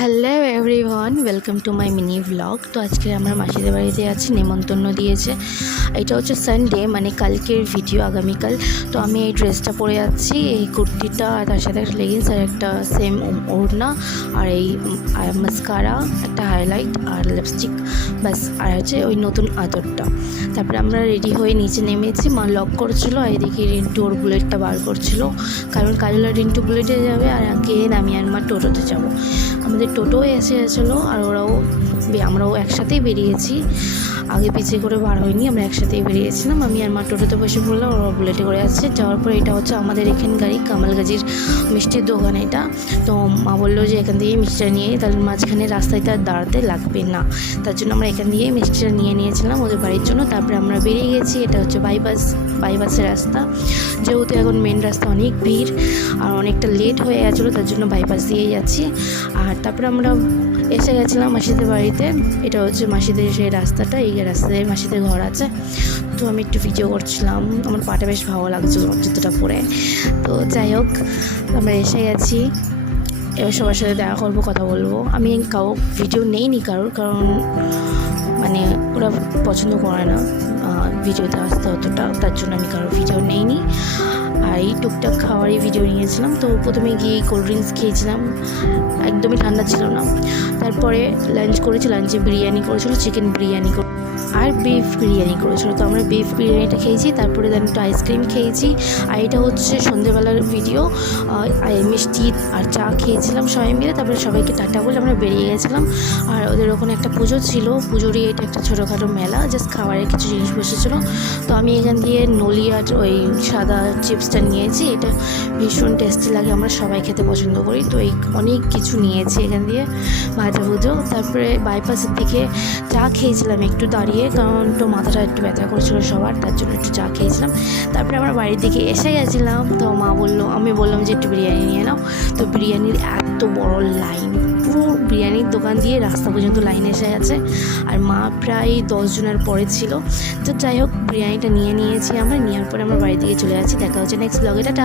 Hello everyone, welcome to my mini blog. তো আজকে আমরা মাসিদের বাড়িতে আছি, নেমন্তন্ন দিয়েছে। এটা হচ্ছে সানডে, মানে কালকের ভিডিও, আগামীকাল। তো আমি এই ড্রেসটা পরে যাচ্ছি, এই কুর্তিটা আর তার সাথে একটা লেগিংস আর একটা সেম ওড়না আর এই মাস্কারা, একটা হাইলাইট আর লিপস্টিক, ব্যাস। আর হচ্ছে ওই নতুন আদরটা। তারপরে আমরা রেডি হয়ে নিচে নেমেছি। মা লক করছিল আর এদিকে রিন্টু ওর বুলেটটা বার করছিল, কারণ কাজলা রিন্টু বুলেটে যাবে আর আগেন আমি আর মা টোটোতে যাবো। আমাদের টোটো এসে গেছিলো আর আমরাও একসাথেই বেরিয়েছি, আগে পিছিয়ে করে বার হয়নি, আমরা একসাথেই বেরিয়েছিলাম। আমি আর মা টোটোতে বসে পড়লাম, ওরা বুলেটে করে আসছে। যাওয়ার পর এটা হচ্ছে আমাদের এখানকারই কামালগাজির মিষ্টির দোকান এটা। তো মা বললো যে এখান থেকে মিষ্টিটা নিয়ে, তাহলে মাঝখানে রাস্তায় তার দাঁড়াতে লাগবে না, তার জন্য আমরা এখান দিয়েই মিষ্টিটা নিয়েছিলাম ওদের বাড়ির জন্য। তারপরে আমরা বেরিয়ে গেছি। এটা হচ্ছে বাইপাসের রাস্তা, যেহেতু এখন মেন রাস্তা অনেক ভিড় আর অনেকটা লেট হয়ে গেছিলো, তার জন্য বাইপাস দিয়েই যাচ্ছি। আর তারপরে আমরা এসে গেছিলাম মাসিদের বাড়িতে। এটা হচ্ছে মাসিদের সেই রাস্তাটা, এই রাস্তায় মাসিদের ঘর আছে। তো আমি একটু ভিডিও করছিলাম, আমার পাটা বেশ ভালো লাগছিল জুতোটা পরে। তো যাই হোক, আমরা এসে গেছি। এবার সবার সাথে দেখা করবো, কথা বলবো। আমি ভিডিও নেইনি কারণ মানে ওরা পছন্দ করে না ভিডিওতে আসতে অতটা, তার জন্য আমি কারোর ভিডিও নেইনি। আর এই টুকটাক খাওয়ারই ভিডিও নিয়েছিলাম। তো প্রথমে গিয়ে কোল্ড ড্রিঙ্কস খেয়েছিলাম, একদমই ঠান্ডা ছিল না। তারপরে লাঞ্চ করেছি, লাঞ্চে বিরিয়ানি করেছিল, চিকেন বিরিয়ানি আর বিফ বিরিয়ানি করেছিল। তো আমরা বিফ বিরিয়ানিটা খেয়েছি, তারপরে দেন একটু আইসক্রিম খেয়েছি। আর এটা হচ্ছে সন্ধ্যেবেলার ভিডিও, মিষ্টি আর চা খেয়েছিলাম সবাই মিলে। তারপরে সবাইকে টাটা বলে আমরা বেরিয়ে গেছিলাম। আর ওদের ওখানে একটা পুজো ছিল, পুজোরই এটা একটা ছোটোখাটো মেলা, জাস্ট খাবারের কিছু জিনিস বসেছিলো। তো আমি এখান দিয়ে নলি আর ওই সাদা চিপসটা নিয়েছি, এটা ভীষণ টেস্টি লাগে, আমরা সবাই খেতে পছন্দ করি। তো এই অনেক কিছু নিয়েছি এখান দিয়ে, ভাজা ভুজো। তারপরে বাইপাসের দিকে চা খেয়েছিলাম একটু দাঁড়িয়ে, কারণ তো মাথাটা একটু ব্যথা করছিল সবার, তার জন্য একটু চা খেয়েছিলাম। তারপরে আমরা বাড়ির দিকে এসে গেছিলাম। তো আমি বললাম যে একটু বিরিয়ানি নিয়ে নাও। তো বিরিয়ানির এত বড় লাইন, পুরো বিরিয়ানির দোকান দিয়ে রাস্তা পর্যন্ত লাইন এসে গেছে। আর মা প্রায় 10 জনের পরে ছিল। তো যাই হোক, বিরিয়ানিটা নিয়েছি আমরা। নেওয়ার পরে আমরা বাড়ি দিকে চলে যাচ্ছি। দেখা হচ্ছে নেক্সট ব্লগে, টাটা।